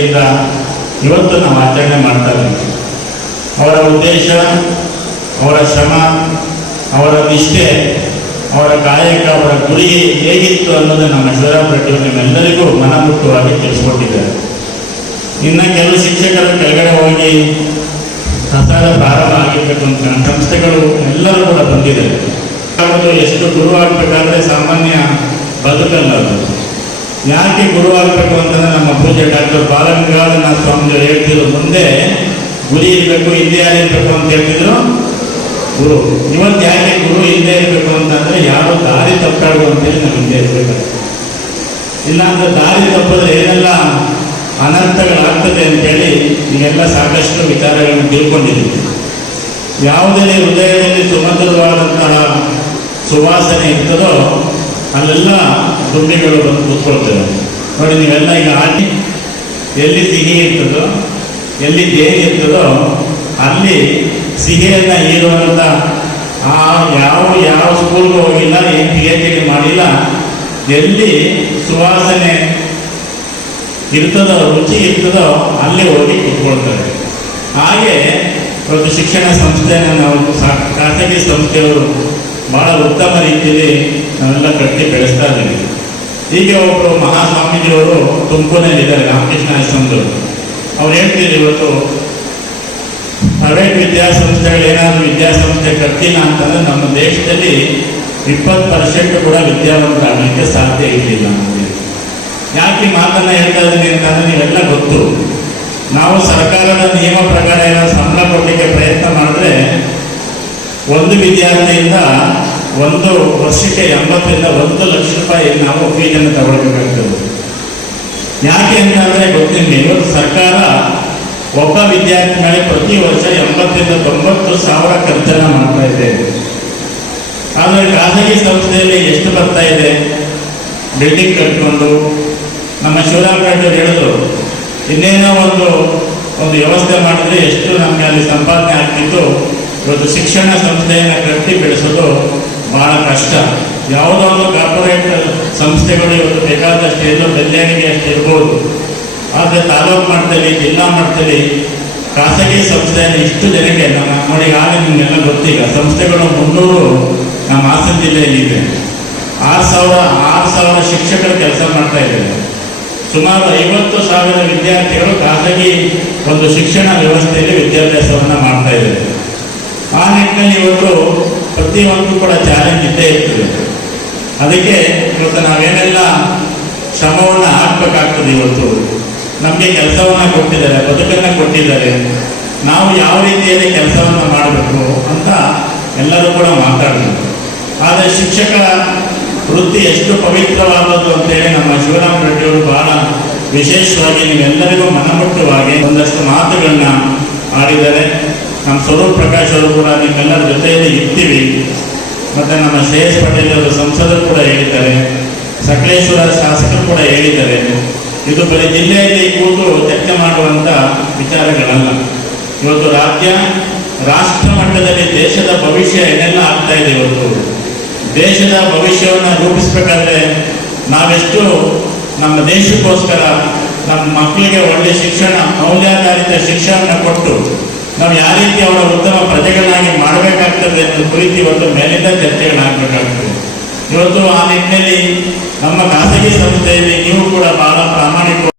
ಶ್ರದ್ಧೆಯಿಂದ ಇವತ್ತು ನಾವು ಆಚರಣೆ ಮಾಡ್ತಾ ಇದ್ದೀವಿ. ಅವರ ಉದ್ದೇಶ, ಅವರ ಶ್ರಮ, ಅವರ ನಿಷ್ಠೆ, ಅವರ ಕಾಯಕ, ಅವರ ಗುರಿ ಹೇಗಿತ್ತು ಅನ್ನೋದು ನಮ್ಮ ಶಿವರಾಮ ರೆಡ್ಡಿ ನಿಮ್ಮೆಲ್ಲರಿಗೂ ಮನಮುಟ್ಟುವಾಗಿ ತಿಳಿಸ್ಕೊಟ್ಟಿದ್ದಾರೆ. ಇನ್ನು ಕೆಲವು ಶಿಕ್ಷಕರು ಕೆಳಗಡೆ ಹೋಗಿ ಪ್ರಸಾರ ಪ್ರಾರಂಭ ಆಗಿರ್ತಕ್ಕಂಥ ಸಂಸ್ಥೆಗಳು ಎಲ್ಲರೂ ಕೂಡ ಬಂದಿದ್ದಾರೆ. ಎಷ್ಟು ಗುರು ಆಗಬೇಕಾದ್ರೆ ಸಾಮಾನ್ಯ ಬದುಕಲ್ಲ ಅದು. ಯಾಕೆ ಗುರು ಆಗಬೇಕು ಅಂತಂದ್ರೆ ನಮ್ಮ ಪೂಜ್ಯ ಡಾಕ್ಟರ್ ಬಾಲಗಂಗಾಧರನಾಥ ಸ್ವಾಮಿಗಳು ಹೇಳ್ತಿದ್ರು, ಮುಂದೆ ಗುರಿ ಇರಬೇಕು, ಹಿಂದೆ ಯಾರು ಇರಬೇಕು ಅಂತ ಹೇಳ್ತಿದ್ರು ಗುರು. ಇವತ್ತು ಯಾಕೆ ಗುರು ಹಿಂದೆ ಇರಬೇಕು ಅಂತಂದ್ರೆ ಯಾರು ದಾರಿ ತಪ್ಪಾಡು ಅಂತೇಳಿ ನಾವು ಹಿಂದೆ ಇರಬೇಕು. ಇಲ್ಲಾಂದ್ರೆ ದಾರಿ ತಪ್ಪಿದ್ರೆ ಏನೆಲ್ಲ ಅನರ್ಥಗಳಾಗ್ತದೆ ಅಂತೇಳಿ ಈಗೆಲ್ಲ ಸಾಕಷ್ಟು ವಿಚಾರಗಳನ್ನು ತಿಳ್ಕೊಂಡಿದ್ದೀವಿ. ಯಾವುದೇ ಹೃದಯದಲ್ಲಿ ಸುಮಧುರವಾದಂತಹ ಸುವಾಸನೆ ಇರ್ತದೋ ಅಲ್ಲೆಲ್ಲ ದುಂಬಿಗಳು ಬಂದು ಕೂತ್ಕೊಳ್ತವೆ. ನೋಡಿ, ನೀವೆಲ್ಲ ಈಗ ಆಟಿ ಎಲ್ಲಿ ಸಿಹಿ ಇರ್ತದೋ, ಎಲ್ಲಿ ಜೇನು ಇರ್ತದೋ ಅಲ್ಲಿ ಸಿಹಿಯನ್ನು ಹೀರುವಂಥ ಯಾವ ಸ್ಕೂಲ್ಗೂ ಹೋಗಿಲ್ಲ, ಏನು PhD ಮಾಡಿಲ್ಲ, ಎಲ್ಲಿ ಸುವಾಸನೆ ಇರ್ತದೋ, ರುಚಿ ಇರ್ತದೋ ಅಲ್ಲಿ ಹೋಗಿ ಕೂತ್ಕೊಳ್ತಾರೆ. ಹಾಗೆ ಒಂದು ಶಿಕ್ಷಣ ಸಂಸ್ಥೆಯನ್ನು ನಾವು ಖಾಸಗಿ ಸಂಸ್ಥೆಯವರು ಭಾಳ ಉತ್ತಮ ರೀತಿಯಲ್ಲಿ ನಾವೆಲ್ಲ ಕಟ್ಟಿ ಬೆಳೆಸ್ತಾ ಇದ್ದೀವಿ. ಹೀಗೆ ಒಬ್ಬರು ಮಹಾಸ್ವಾಮೀಜಿಯವರು ತುಮಕೂರಿನಲ್ಲಿದ್ದಾರೆ, ರಾಮಕೃಷ್ಣ ಆಶ್ರಮದವರು. ಅವ್ರು ಹೇಳ್ತಿದ್ರು, ಇವತ್ತು ಪ್ರೈವೇಟ್ ವಿದ್ಯಾಸಂಸ್ಥೆಗಳು ಏನಾದರೂ ವಿದ್ಯಾಸಂಸ್ಥೆ ಕಟ್ಟಿಲ್ಲ ಅಂತಂದರೆ ನಮ್ಮ ದೇಶದಲ್ಲಿ 20% ಕೂಡ ವಿದ್ಯಾವಂತರಾಗಲಿಕ್ಕೆ ಸಾಧ್ಯ ಇರಲಿಲ್ಲ ನಮಗೆ. ಯಾಕೆ ಮಾತನ್ನು ಹೇಳ್ತಾ ಇದ್ದೀನಿ ಅಂತಂದರೆ ನೀವೆಲ್ಲ ಗೊತ್ತು, ನಾವು ಸರ್ಕಾರದ ನಿಯಮ ಪ್ರಕಾರ ಏನಾದ್ರು ಸಂಬಳ ಕೊಡಲಿಕ್ಕೆ ಪ್ರಯತ್ನ ಮಾಡಿದ್ರೆ ಒಂದು ವಿದ್ಯಾರ್ಥಿಯಿಂದ ಒಂದು ವರ್ಷಕ್ಕೆ 80ರಿಂದ 1 ಲಕ್ಷ ರೂಪಾಯಿ ನಾವು ಫೀಸನ್ನು ತಗೊಳ್ಬೇಕಾಗ್ತದೆ. ಯಾಕೆ ಅಂತಂದರೆ ಗೊತ್ತಿಲ್ಲ, ಇವತ್ತು ಸರ್ಕಾರ ಒಬ್ಬ ವಿದ್ಯಾರ್ಥಿ ಮೇಲೆ ಪ್ರತಿ ವರ್ಷ 80ರಿಂದ 90 ಸಾವಿರ ಖರ್ಚನ್ನು ಮಾಡ್ತಾ ಇದೆ. ಆದರೆ ಖಾಸಗಿ ಸಂಸ್ಥೆಯಲ್ಲಿ ಎಷ್ಟು ಬರ್ತಾ ಇದೆ? ಬಿಲ್ಡಿಂಗ್ ಕಟ್ಕೊಂಡು ನಮ್ಮ ಶಿವರಾಮ ರೆಡ್ಡಿ ಹೇಳಿದ್ರು, ಇನ್ನೇನೋ ಒಂದು ವ್ಯವಸ್ಥೆ ಮಾಡಿದ್ರೆ ಎಷ್ಟು ನಮಗೆ ಅಲ್ಲಿ ಸಂಪಾದನೆ ಆಗ್ತಿತ್ತು. ಇವತ್ತು ಶಿಕ್ಷಣ ಸಂಸ್ಥೆಯನ್ನು ಕಟ್ಟಿ ಬೆಳೆಸೋದು ಬಹಳ ಕಷ್ಟ. ಯಾವುದೋ ಒಂದು ಕಾರ್ಪೊರೇಟ್ ಸಂಸ್ಥೆಗಳು ಇವತ್ತು ಬೇಕಾದಷ್ಟು ಎಲ್ಲೋ ಕಲ್ಯಾಣಿಗೆ ಅಷ್ಟು ಇರ್ಬೋದು, ಆದರೆ ತಾಲೂಕು ಮಟ್ಟದಲ್ಲಿ, ಜಿಲ್ಲಾ ಮಟ್ಟದಲ್ಲಿ ಖಾಸಗಿ ಸಂಸ್ಥೆಯನ್ನು ಇಷ್ಟು ಜನಕ್ಕೆ ನೋಡಿ, ಆಗ ನಿಮಗೆಲ್ಲ ಗೊತ್ತೀಗ ಸಂಸ್ಥೆಗಳು 300 ನಮ್ಮ ಹಾಸನ ಜಿಲ್ಲೆಯಲ್ಲಿ ಇದೆ. 6,000 ಶಿಕ್ಷಕರು ಕೆಲಸ ಮಾಡ್ತಾ ಇದ್ದಾರೆ. ಸುಮಾರು 50,000 ವಿದ್ಯಾರ್ಥಿಗಳು ಖಾಸಗಿ ಒಂದು ಶಿಕ್ಷಣ ವ್ಯವಸ್ಥೆಯಲ್ಲಿ ವಿದ್ಯಾಭ್ಯಾಸವನ್ನು ಮಾಡ್ತಾ ಇದ್ದಾರೆ. ಆ ನಿಟ್ಟಿನಲ್ಲಿ ಇವತ್ತು ಪ್ರತಿಯೊಂದು ಕೂಡ ಚಾಲೆಂಜ್ ಇದ್ದೇ ಇರ್ತದೆ. ಅದಕ್ಕೆ ಇವತ್ತು ನಾವೇನೆಲ್ಲ ಶ್ರಮವನ್ನು ಹಾಕಬೇಕಾಗ್ತದೆ. ಇವತ್ತು ನಮಗೆ ಕೆಲಸವನ್ನು ಕೊಟ್ಟಿದ್ದಾರೆ, ಬದುಕನ್ನು ಕೊಟ್ಟಿದ್ದಾರೆ, ನಾವು ಯಾವ ರೀತಿಯಲ್ಲಿ ಕೆಲಸವನ್ನು ಮಾಡಬೇಕು ಅಂತ ಎಲ್ಲರೂ ಕೂಡ ಮಾತಾಡಬೇಕು. ಆದರೆ ಶಿಕ್ಷಕರ ವೃತ್ತಿ ಎಷ್ಟು ಪವಿತ್ರವಾದದ್ದು ಅಂತೇಳಿ ನಮ್ಮ ಶಿವರಾಮ ರೆಡ್ಡಿಯವರು ಬಹಳ ವಿಶೇಷವಾಗಿ ನೀವೆಲ್ಲರಿಗೂ ಮನಮುಟ್ಟುವಾಗಿ ಒಂದಷ್ಟು ಮಾತುಗಳನ್ನ ಆಡಿದ್ದಾರೆ. ನಮ್ಮ ಸ್ವರೂಪ್ ಪ್ರಕಾಶ್ ಅವರು ಕೂಡ ನಿಮ್ಮೆಲ್ಲರ ಜೊತೆಯಲ್ಲಿ ಇರ್ತೀವಿ. ಮತ್ತು ನಮ್ಮ ಶ್ರೇಯಸ್ ಪಟೇಲ್ ಅವರು ಸಂಸದರು ಕೂಡ ಹೇಳಿದ್ದಾರೆ, ಸಕಲೇಶ್ವರ ಶಾಸಕರು ಕೂಡ ಹೇಳಿದ್ದಾರೆ. ಇದು ಬರೀ ಜಿಲ್ಲೆಯಲ್ಲಿ ಕೂತು ಚರ್ಚೆ ಮಾಡುವಂಥ ವಿಚಾರಗಳಲ್ಲ. ಇವತ್ತು ರಾಷ್ಟ್ರ ಮಟ್ಟದಲ್ಲಿ ದೇಶದ ಭವಿಷ್ಯ ಏನೆಲ್ಲ ಆಗ್ತಾ ಇದೆ. ಇವತ್ತು ದೇಶದ ಭವಿಷ್ಯವನ್ನು ರೂಪಿಸಬೇಕಾದ್ರೆ ನಾವೆಷ್ಟು ನಮ್ಮ ದೇಶಕ್ಕೋಸ್ಕರ ನಮ್ಮ ಮಕ್ಕಳಿಗೆ ಒಳ್ಳೆಯ ಶಿಕ್ಷಣ, ಮೌಲ್ಯಾಧಾರಿತ ಶಿಕ್ಷಣ ಕೊಟ್ಟು ನಾವು ಯಾವ ರೀತಿ ಅವರ ಉತ್ತಮ ಪ್ರಜೆಗಳನ್ನಾಗಿ ಮಾಡಬೇಕಾಗ್ತದೆ ಅನ್ನೋ ಕುರಿತು ಇವತ್ತು ಮೇಲಿಂದ ಚರ್ಚೆಗಳಾಗಬೇಕಾಗ್ತದೆ. ಇವತ್ತು ಆ ನಿಟ್ಟಿನಲ್ಲಿ ನಮ್ಮ ಖಾಸಗಿ ಸಂಸ್ಥೆಯಲ್ಲಿ ನೀವು ಕೂಡ ಬಹಳ ಪ್ರಾಮಾಣಿಕವಾಗಿ